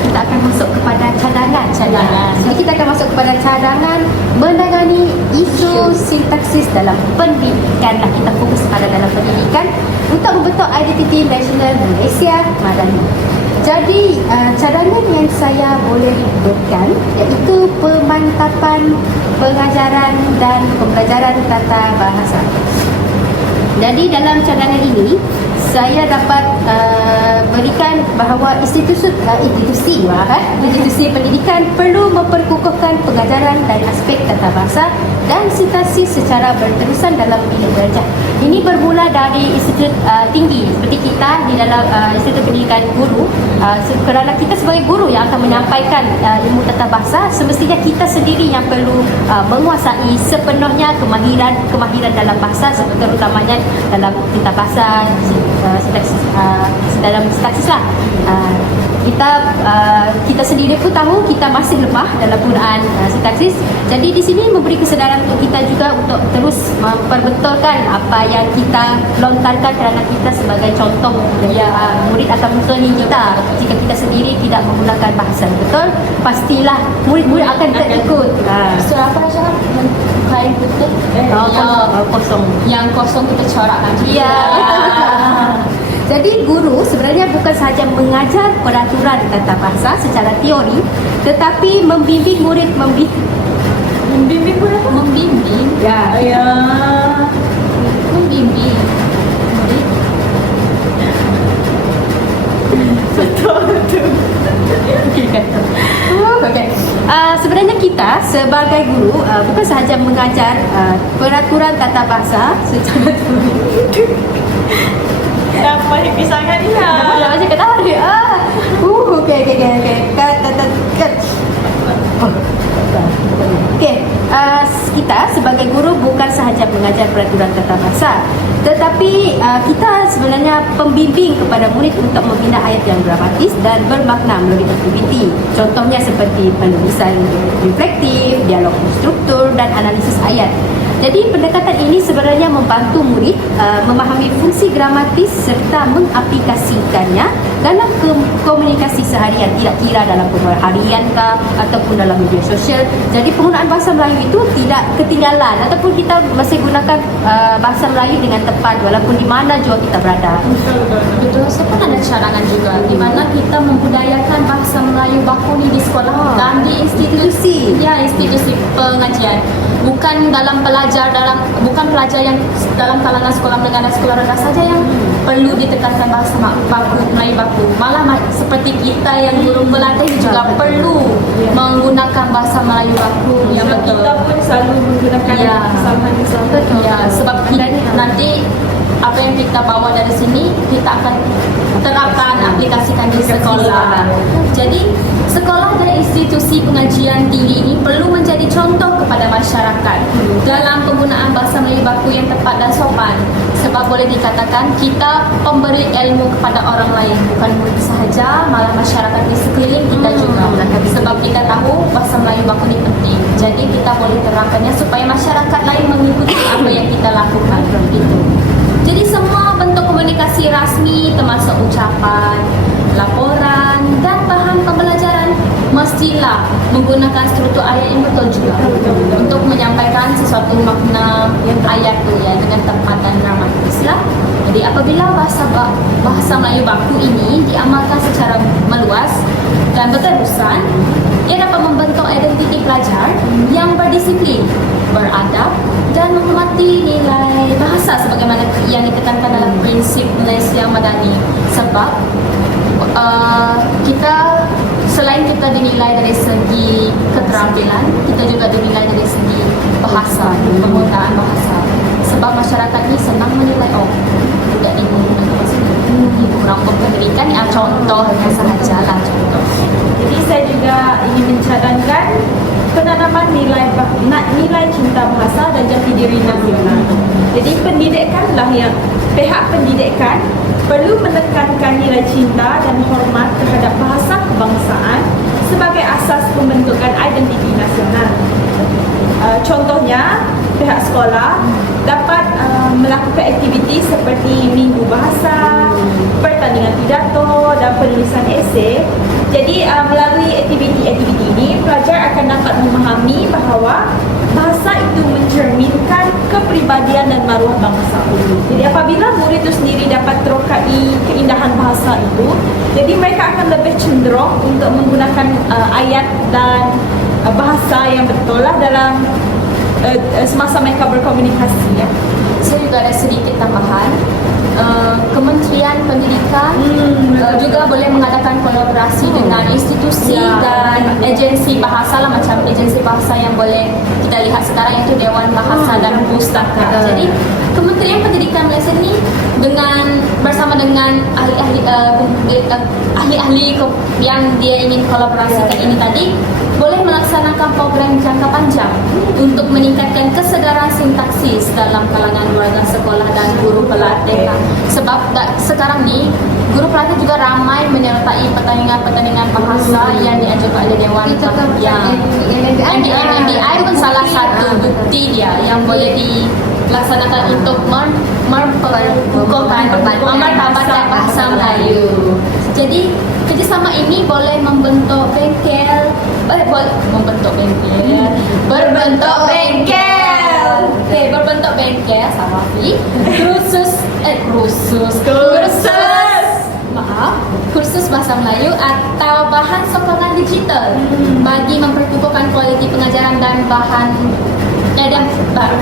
Kita akan masuk kepada cadangan. Jadi kita akan masuk kepada cadangan menangani isu sintaksis dalam pendidikan. Kita fokus pada dalam pendidikan untuk membentuk identiti nasional Malaysia Madani. Jadi cadangan yang saya boleh berikan iaitu pemantapan pengajaran dan pembelajaran tata bahasa. Jadi dalam cadangan ini saya dapat berikan bahawa institusi pendidikan perlu memperkukuhkan pengajaran dari aspek tata bahasa dan sintaksis secara berterusan dalam bilik belajar. Ini bermula dari institut tinggi seperti kita di dalam institut pendidikan guru. Kerana kita sebagai guru yang akan menyampaikan ilmu tata bahasa, semestinya kita sendiri yang perlu menguasai sepenuhnya kemahiran dalam bahasa, terutamanya dalam tata bahasa, dalam sintaksis lah. Kita sendiri pun tahu kita masih lemah dalam penggunaan sintaksis. Jadi di sini memberi kesedaran untuk kita juga untuk terus memperbetulkan apa yang kita lontarkan, kerana kita sebagai contoh murid akan mengikuti kita. Jika kita sendiri tidak menggunakan bahasa betul, pastilah murid-murid akan terikut. Surah apa dah cakap? Kain putih? Kosong. Yang kosong kita corak lagi. Ya, jadi guru sebenarnya bukan sahaja mengajar peraturan tata bahasa secara teori, tetapi membimbing murid Membimbing pun apa? Membimbing murid. Betul. Okay. Sebenarnya kita sebagai guru bukan sahaja mengajar peraturan tata bahasa secara teori. Apa yang pisangkan dia? Macam ketawa dia. Okay. kita sebagai guru bukan sahaja mengajar peraturan tata bahasa, tetapi kita sebenarnya pembimbing kepada murid untuk membina ayat yang dramatis dan bermakna melalui aktiviti. Contohnya seperti penulisan reflektif, dialog struktur dan analisis ayat. Jadi pendekatan ini sebenarnya membantu murid memahami fungsi gramatis serta mengaplikasikannya dalam komunikasi seharian, tidak kira dalam perbualan harian ataupun dalam media sosial. Jadi penggunaan bahasa Melayu itu tidak ketinggalan ataupun kita masih gunakan bahasa Melayu dengan tepat walaupun di mana juga kita berada. Betul, saya pun ada cadangan juga di mana kita membudayakan bahasa Melayu baku ni di sekolah dan di institusi. Ya, institusi pengajian. Bukan dalam bukan pelajar yang dalam kalangan sekolah menengah dan sekolah rendah saja yang perlu ditekankan bahasa baku Melayu baku. Malah seperti kita yang guru pelatih juga perlu menggunakan bahasa Melayu baku. Yang kita pun selalu menggunakan bahasa Melayu baku. Ya, sebab nanti apa yang kita bawa dari sini kita akan terapkan, aplikasikan di sekolah. Jadi sekolah dan institusi pengajian tinggi ini perlu menjadi contoh kepada masyarakat dalam penggunaan bahasa Melayu baku yang tepat dan sopan. Sebab boleh dikatakan kita pemberi ilmu kepada orang lain, bukan murid sahaja, malah masyarakat di sekeliling kita juga. Sebab kita tahu bahasa Melayu baku ini penting. Jadi kita boleh terapkannya supaya masyarakat lain mengikuti apa yang kita lakukan. Itu. Jadi semua bentuk komunikasi rasmi termasuk ucapan, laporan dan bahan pembelajaran mestilah menggunakan struktur ayat yang betul juga untuk menyampaikan sesuatu makna ayat tu ya dengan tepat dan dramatis lah. Jadi apabila bahasa Melayu baku ini diamalkan secara meluas dan berterusan, ia dapat membentuk identiti pelajar yang berdisiplin, beradab dan menghormati nilai bahasa sebagaimana yang ditekankan dalam prinsip Malaysia Madani. Sebab kita selain kita dinilai dari segi keterampilan, kita juga dinilai dari segi bahasa, penggunaan bahasa. Sebab masyarakat ni senang menilai budak ni menggunakan bahasa ni kurang berpendidikan, contohnya sahajalah contoh. Jadi saya juga ingin mencadangkan penanaman nilai cinta bahasa dan jati diri nasional. Jadi pihak pendidikan perlu menekankan nilai cinta dan hormat terhadap bahasa kebangsaan sebagai asas pembentukan identiti nasional. Contohnya, pihak sekolah dapat melakukan aktiviti seperti minggu bahasa, pertandingan pidato dan penulisan esei. Jadi melalui aktiviti-aktiviti ini, pelajar akan dapat memahami bahawa bahasa itu mencerminkan kepribadian dan maruah bangsa. Jadi apabila murid itu sendiri dapat terokai keindahan bahasa itu, jadi mereka akan lebih cenderung untuk menggunakan ayat dan bahasa yang betul lah dalam semasa mereka berkomunikasi. Ya. Saya juga ada sedikit tambahan. Kementerian Pendidikan juga boleh mengadakan kolaborasi dengan institusi dan agensi bahasa lah, macam agensi bahasa yang boleh kita lihat sekarang iaitu Dewan Bahasa dan Pustaka. Jadi Kementerian Pendidikan Malaysia ni bersama dengan ahli-ahli yang dia ingin kolaborasikan ini tadi boleh melaksanakan program jangka panjang untuk meningkatkan kesedaran sintaksis dalam kalangan warga sekolah dan guru pelatih. Sebab sekarang ni guru pelatih juga ramai menyertai pertandingan bahasa yang diajukan oleh Dewan yang NDI pun salah satu bukti dia yang boleh dilaksanakan untuk memperkukuhkan martabat bahasa Melayu. Jadi kerjasama ini boleh berbentuk bengkel Sawafi, kursus bahasa Melayu atau bahan sokongan digital bagi memperkukuhkan kualiti pengajaran dan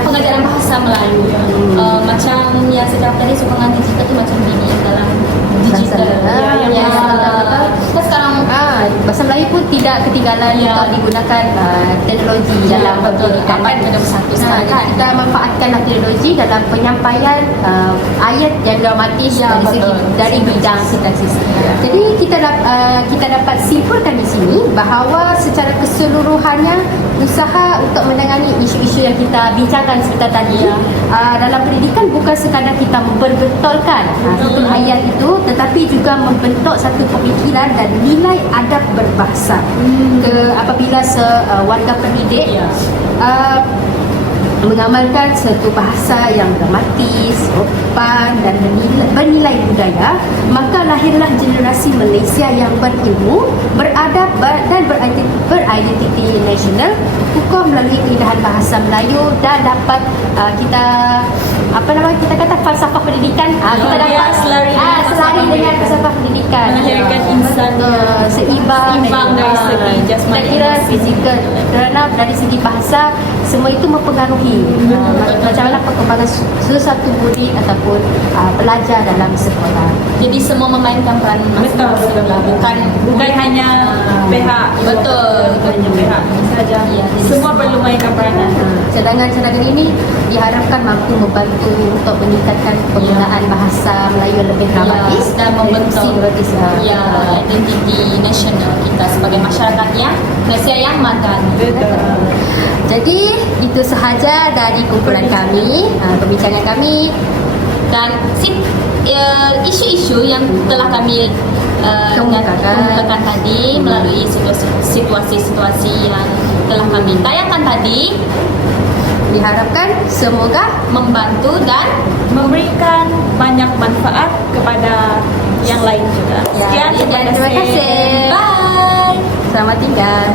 pengajaran bahasa Melayu. Macam yang saya cakap tadi, sokongan digital tu macam ini dalam digital. Kita sekarang Bahasa Melayu pun tidak ketinggalan untuk digunakan teknologi dalam pendidikan. Abad ke-21 sekarang Kan kita manfaatkan teknologi dalam penyampaian ayat yang dramatis dari bidang sintaksis. Jadi kita dapat simpulkan di sini bahawa secara keseluruhannya usaha untuk menangani isu-isu yang kita bincangkan sebentar tadi dalam pendidikan bukan sekadar kita berbetulkan satu ayat itu, tetapi juga membentuk satu pemikiran dan nilai adab berbahasa apabila warga pendidik mengamalkan satu bahasa yang dramatis, sopan dan bernilai budaya, maka lahirlah generasi Malaysia yang berilmu, beradab dan beridentiti nasional, kukuh melalui keindahan bahasa Melayu dan dapat kita kata falsafah pendidikan, kita dapat selari dengan falsafah pendidikan, melahirkan insan seimbang dari segi jasmani, kira fizikal, kerana dari segi bahasa semua itu mempengaruhi macam mana perkembangan sesuatu murid ataupun pelajar dalam sekolah. Jadi semua memainkan peran masing-masing, bukan hanya pihak, betul, hanya pihak saja. Semua perlu mainkan peranan. Cadangan-cadangan ini diharapkan mampu membantu untuk meningkatkan penggunaan bahasa Melayu yang lebih dramatis dan membentuk identiti identiti nasional kita sebagai masyarakat yang Malaysia yang makan. Jadi itu sahaja dari kumpulan kami, perbincangan kami Dan isu-isu yang telah kami kemukakan tadi melalui situasi-situasi yang telah kami tayangkan tadi, diharapkan semoga membantu dan memberikan banyak manfaat kepada yang lain juga. Sekian, terima kasih. Bye. selamat tinggal.